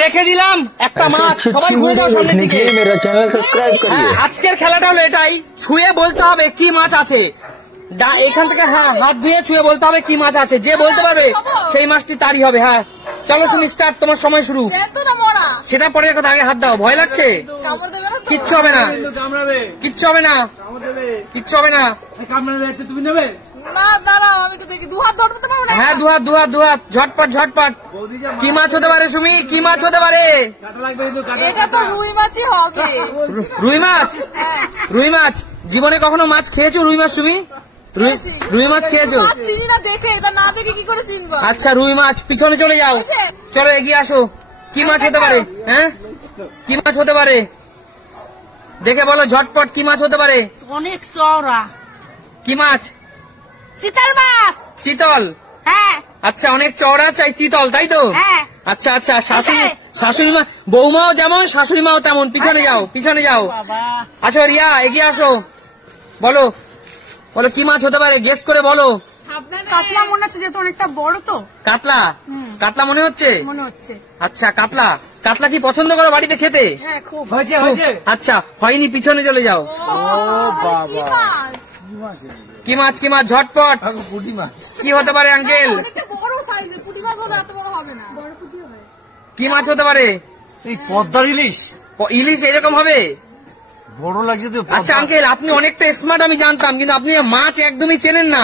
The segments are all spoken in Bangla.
রেখে দিলাম একটা মাছ, সবাই ঘুরে যাও সামনের দিকে। मेरा चैनल सब्सक्राइब करिए। আজকের খেলাটা হলো এটাই, ছুঁয়ে বলতে হবে কি মাছ আছে। এখান থেকে হাত ধুয়ে ছুঁয়ে বলতে হবে কি মাছ আছে, যে বলতে পারবে সেই মাছটি তারই হবে। হ্যাঁ চলো শুনি, স্টার্ট, তোমার সময় শুরু। সেটা পরে কথা, আগে হাত দাও। ভয় লাগছে? কিচ্ছু হবে না, কিচ্ছু হবে না, কিচ্ছু হবে না। তুমি নেবে না? দাঁড়াও, আমি তো দেখি। দুহাত ধরতে পারবো না? হ্যাঁ দুহাত দুহাত দুহাত, ঝটপট ঝটপট। কি মাছ হতে পারে সুমি, কি মাছ হতে পারে? এটা তো রুই মাছই হবে। রুই মাছ? রুই মাছ জীবনে কখনো মাছ খেয়েছো? রুই মাছ তুমি রুই মাছ খেয়েছো? চিনি না দেখে, এটা না দেখে কি করে চিনবো? আচ্ছা রুই মাছ, পিছনে চলে যাও, চলো এগিয়ে আসো। কি মাছ হতে পারে? হ্যাঁ কি মাছ হতে পারে দেখে বলো ঝটপট, কি মাছ হতে পারে? অনেক চওড়া। কি মাছ? চিতল মাছ। চিতল? হ্যাঁ। আচ্ছা অনেক চওড়া চাই চিতল, তাই তো? হ্যাঁ। আচ্ছা আচ্ছা, শাশুড়ি মা, বৌমাও যেমন শাশুড়ি মাও তেমন। পিছনে যাও, পিছনে যাও। আচ্ছা রিয়া এগিয়ে আসো, বলো বলো কি মাছ হতে পারে, গেস করে বলো। কাতলা মনে হচ্ছে, যেহেতু অনেকটা বড় তো। কাতলা? কাতলা মনে হচ্ছে? মনে হচ্ছে। আচ্ছা কাতলা, কাতলা কি পছন্দ করো বাড়িতে খেতে? হ্যাঁ খুব। আচ্ছা হয়নি, পিছনে চলে যাও। কি মাছ, কি মাছ, ঝটপট। পুঁটি মাছ। কি হতে পারে আঙ্কেল? বড় সাইজের পুঁটি মাছ হলে এত বড় হবে না। বড় পুঁটি হবে। কি মাছ হতে পারে? এই পদ্মার ইলিশ। ইলিশ এরকম হবে? বড় লাগছে তো। আচ্ছা আঙ্কেল, আপনি অনেকটা স্মার্ট আমি জানতাম, কিন্তু আপনি মাছ একদমই চেনেন না,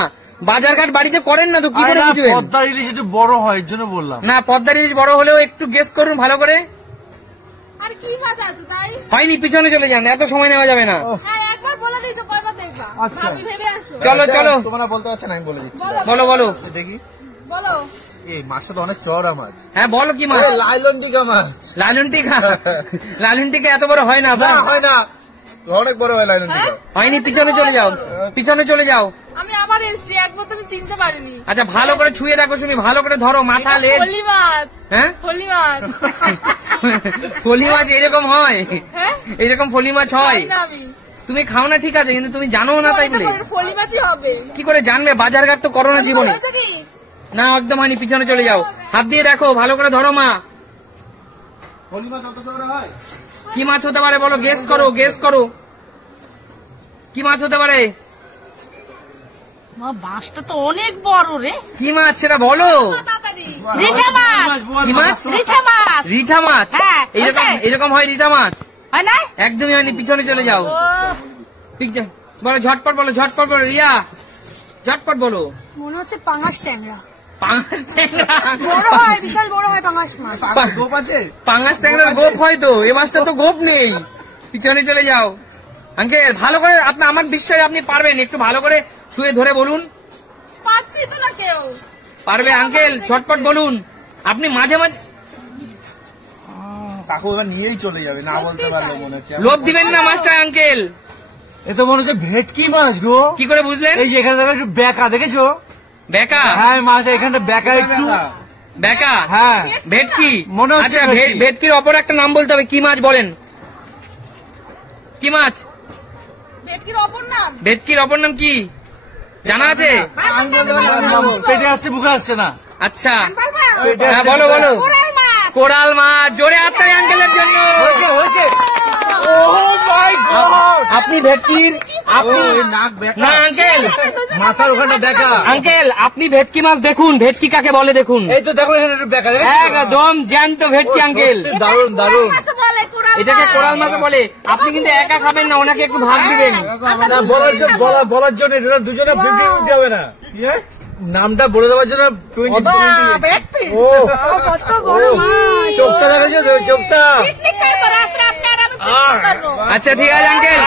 বাজার ঘাট বাড়িতে করেন না, তো কি করে বুঝবেন? পদ্মার ইলিশ একটু বড় হয়, এর জন্য বললাম। না পদ্মার ইলিশ বড় হলেও একটু গেস করুন ভালো করে। আর কি মাছ আছে তাই? হয়নি, পিছনে চলে যান, এত সময় নেওয়া যাবে না। হ্যাঁ একবার বলে দিয়েছো, কয়বার দেখবা? আচ্ছা। আমি ভেবে আসো। চলো চলো, তোমরা বলতে পারছো না, আমি বলে দিচ্ছি। বলো বলো। দেখি। বলো। এই মাছটা তো অনেক চওড়া মাছ। হ্যাঁ বলো কি মাছ? লাইলনটিকা মাছ। লালুনটিকা? লালুনটিকা এত বড় হয় না। হয় না, অনেক বড় হয় লাইলনটিকা। হয়নি, পিছনে চলে যাও, পিছনে চলে যাও। আমি আবার এসছি, একবার তুমি চিনতে পারিনি। আচ্ছা ভালো করে ছুঁয়ে দেখো তুমি, ভালো করে ধরো, মাথা লেজ। ফলি মাছ। হ্যাঁ ফলি মাছ। ফলি মাছ এরকম হয়? হ্যাঁ এরকম ফলি মাছ হয়? জানি না আমি। তুমি খাও না ঠিক আছে, কিন্তু তুমি জানো না তাই বলে। ফলি মাছই হবে। কি করে জানবে, বাজার ঘাট তো করো না জীবনে। হয়েছে কি? না একদম হয়নি, পিছনে চলে যাও, হাত দিয়ে দেখো, ভালো করে ধরো মা। ফলি মাছ অত চওড়া হয়? কি মাছ হতে পারে বলো, গেস করো, গেস করো। কি মাছ হতে পারে? মা বাঁশটা তো অনেক বড় রে। কি মাছ সেটা বলো। রিঠা মাছ। কি মাছ? রিঠা মাছ। রিঠা মাছ? হ্যাঁ, এইরকম হয়েছে? এরকম হয় রিঠা মাছ? হয় না? একদমই হয়নি, পিছনে চলে যাও। বলো ঝটপট, বলো ঝটপট, বলো রিয়া ঝটপট বলো। মনে হচ্ছে পাঙাশ ট্যাংরা। পাঙাশ ট্যাংরা? বড় হয়, বিশাল বড় হয় পাঙাশ মাছ। গোপ আছে? পাঙাশ ট্যাংরার গোপ হয় তো, এ মাছটা তো গোপ নেই। পিছনে চলে যাও। আঙ্কেল ভালো করে, আপনি আমার বিশ্বাস আপনি পারবেন, একটু ভালো করে ছুঁয়ে ধরে বলুন। পারছি তো না কেউ। পারবে আঙ্কেল, ঝটপট বলুন। আপনি মাঝে মাঝে কাকু এবার নিয়েই চলে যাবে, না বলতে পারলে মনে হচ্ছে। লোভ দিবেন না মাছটা আঙ্কেল। এ তো মনে হচ্ছে ভেটকি মাছ গো। কি করে বুঝলেন? এই যে এখানে দেখো একটু বেঁকা, দেখেছো? বেকা? হ্যাঁ মাছ এখানটা বেঁকা একটু। বেকা? হ্যাঁ ভেটকি মনে হচ্ছে। আচ্ছা ভেটকির অপর একটা নাম বলতে হবে, কি মাছ বলেন? কি মাছ? ভেটকির অপর নাম? ভেটকির অপর নাম কি জানা আছে? পেটে আসছে, মুখে আসছে না। আচ্ছা পেটে হ্যাঁ আসছে। বলো বলো। কোরাল মাছ। কোরাল মাছ। জোরে হাততালি আঙ্কেলের জন্য। হয়েছে। Oh my God! আপনি ভেটকির, আপনি নাক বেঁকা। না আঙ্কেল, মাথার ওখানে বেঁকা। আঙ্কেল আপনি ভেটকি মাছ দেখুন, ভেটকি কাকে বলে দেখুন। এই তো দেখো এখানে একটু বেঁকা, দেখেছো? একদম জ্যান্ত ভেটকি আঙ্কেল। দারুন দারুন। মাছ বলে কোরাল মাছ। এটাকে কোরাল মাছ বলে। আপনি কিন্তু একা খাবেন না, ওনাকে একটু ভাগ দিবেন। না, বলার জন্য এটা দুজনে 50 উঠতে হবে না। নামটা বলে দেওয়ার জন্য 20। ভেটকি। ও কত বড় মাছ। চোখটা দেখেছো, চোখটা। পিকনিক করবো রাত্রে, আপনার আমি পিকনিক করবো। আচ্ছা ঠিক আছে আঙ্কেল।